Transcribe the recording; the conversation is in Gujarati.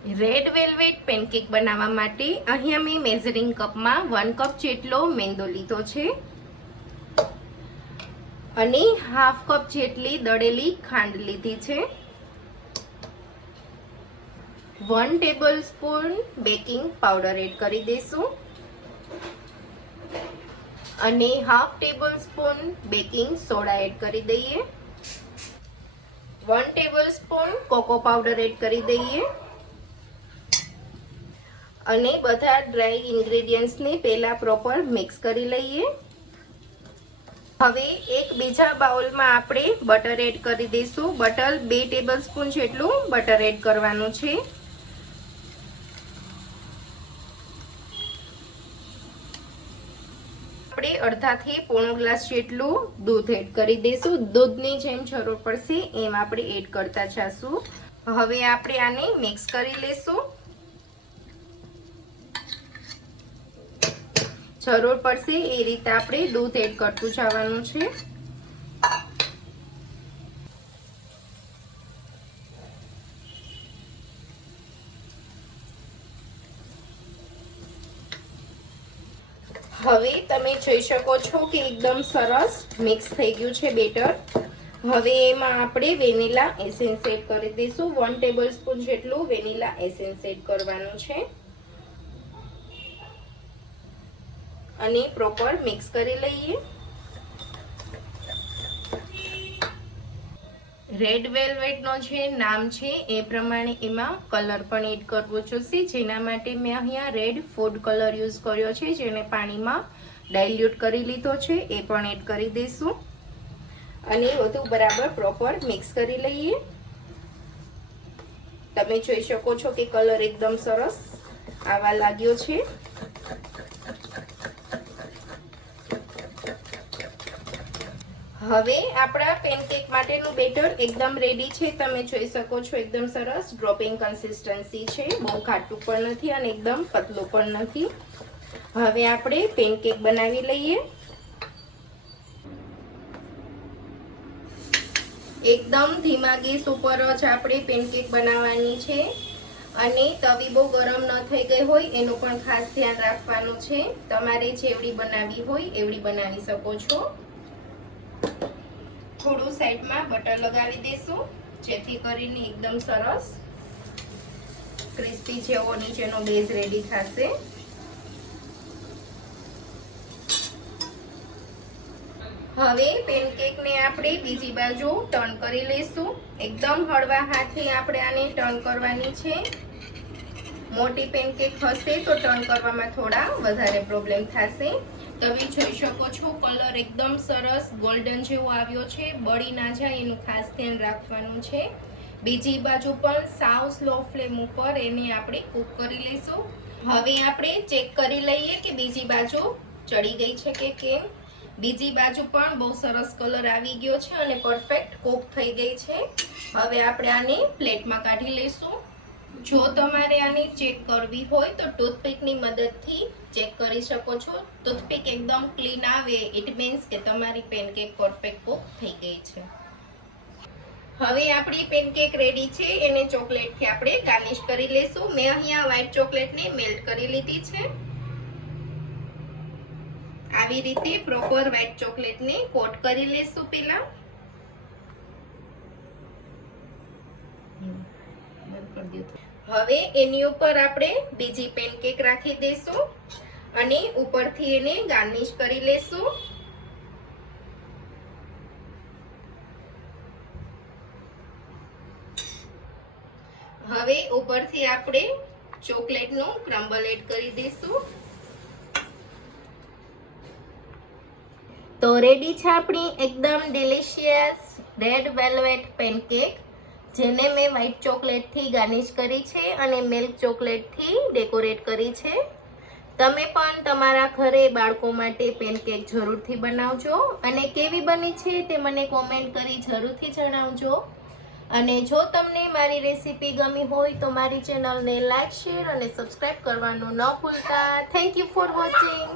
રેડ વેલ્વેટ પેનકેક બનાવવા માટે અહીંયા મેં મેઝરિંગ કપમાં 1 કપ જેટલો મેંદો લીધો છે અને હાફ કપ જેટલી દળેલી ખાંડ લીધી છે, 1 ટેબલસ્પૂન બેકિંગ પાવડર એડ કરી દઈશું અને half tablespoon baking soda add કરી દઈએ, 1 ટેબલસ્પૂન કોકો પાવડર એડ કરી દઈએ અને બધા ડ્રાય ઇન્ગ્રેડિયન્ટ્સને પહેલા પ્રોપર મિક્સ કરી લઈએ। હવે એક બીજા બાઉલમાં આપણે બટર એડ કરી દઈશું। બટર 2 ટેબલસ્પૂન જેટલું બટર એડ કરવાનું છે। આપણે અડધાથી પોણો ગ્લાસ જેટલું દૂધ એડ કરી દઈશું। દૂધની જેમ જરૂર પડશે એમ આપણે એડ કરતા જઈશું। હવે આપણે આને મિક્સ કરી લઈશું। જરૂર પડશે એ રીતે આપણે દૂધ એડ કરતું જવાનું છે। હવે તમે જોઈ શકો છો કે એકદમ સરસ મિક્સ થઈ ગયું છે બેટર। હવે એમાં આપણે વેનીલા એસેન્સ એડ કરી દઈશું। 1 ટેબલસ્પૂન જેટલું વેનીલા એસેન્સ એડ કરવાનું છે અને પ્રોપર મિક્સ કરી લઈએ। રેડ વેલ્વેટ નો જે નામ છે એ પ્રમાણે એમાં કલર પણ એડ કરવો જોઈશે, જેના માટે મેં અહીંયા રેડ ફૂડ કલર યુઝ કર્યો છે, જેને પાણીમાં ડાયલ્યુટ કરી લીધો છે, એ પણ એડ કરી દઈશું અને બધું બરાબર પ્રોપર મિક્સ કરી લઈએ। તમે જોઈ શકો છો કે કલર એકદમ સરસ આવા લાગ્યો છે। હવે આપણા પેનકેક માટેનું બેટર એકદમ રેડી છે। તમે જોઈ શકો છો એકદમ સરસ ડ્રોપિંગ કન્સિસ્ટન્સી છે, બહુ ખાટું પણ નથી અને એકદમ પતલું પણ નથી। હવે આપણે પેનકેક બનાવી લઈએ। એકદમ ધીમા ગેસ ઉપર જ આપણે પેનકેક બનાવવાની છે અને તવી બહુ ગરમ ન થઈ ગઈ હોય એનું પણ ખાસ ધ્યાન રાખવાનું છે। તમારે જેવડી બનાવવી હોય એવડી બનાવી શકો છો। થોડું સાઈડમાં બટર લગાવી દેશું જેથી કરીને એકદમ સરસ ક્રિસ્પી જેવો નીચેનો બેઝ રેડી થશે। હવે પેનકેકને આપણે બીજી બાજુ ટર્ન કરી લઈશું। એકદમ હળવા હાથે આપણે આને ટર્ન કરવાની છે। મોટી પેનકેક હશે તો ટર્ન કરવામાં થોડા વધારે પ્રોબ્લેમ થશે। તમે જોઈ શકો છો કલર એકદમ સરસ ગોલ્ડન જેવો આવ્યો છે, બળી ના જાય એનું ખાસ ધ્યાન રાખવાનું છે। બીજી બાજુ પણ સાવ સ્લો ફ્લેમ ઉપર એને આપણે કૂક કરી લઈશું। હવે આપણે ચેક કરી લઈએ કે બીજી બાજુ ચડી ગઈ છે કે કેમ। બીજી બાજુ પણ બહુ સરસ કલર આવી ગયો છે અને પરફેક્ટ કૂક થઈ ગઈ છે। હવે આપણે આને પ્લેટમાં કાઢી લઈશું। જો તમારે આને ચેક કરવી હોય તો ટૂથપીકની મદદથી ચેક કરી શકો છો। ટૂથપીક એકદમ ક્લીન આવે ઇટ મીન્સ કે તમારી પેનકેક પરફેક્ટ કૂક થઈ ગઈ છે। હવે આપણી પેનકેક રેડી છે, એને ચોકલેટથી આપણે ગાર્નિશ કરી લઈશું। મેં અહીંયા વ્હાઈટ ચોકલેટને મેલ્ટ કરી લીધી છે। આવી રીતે પ્રોપર વ્હાઈટ ચોકલેટને કોટ કરી લઈશું પહેલા। હવે એની ઉપર આપણે બીજી પેનકેક રાખી દઈશું અને ઉપરથી એને ગાર્નિશ કરી લેશું। હવે ઉપરથી આપણે ચોકલેટનું ક્રમ્બલ એડ કરી દઈશું। તો રેડી છે આપણી એકદમ ડિલિશિયસ રેડ વેલ્વેટ પેનકેક, જેને મેં વ્હાઈટ ચોકલેટથી ગાર્નિશ કરી છે અને મિલ્ક ચોકલેટથી ડેકોરેટ કરી છે। તમે પણ તમારા ઘરે બાળકો માટે પેનકેક જરૂરથી બનાવજો અને કેવી બની છે તે મને કોમેન્ટ કરી જરૂરથી જણાવજો। અને જો તમને મારી રેસીપી ગમી હોય તો મારી ચેનલને લાઈક, શેર અને સબસ્ક્રાઇબ કરવાનું ન ભૂલતા। Thank you for watching.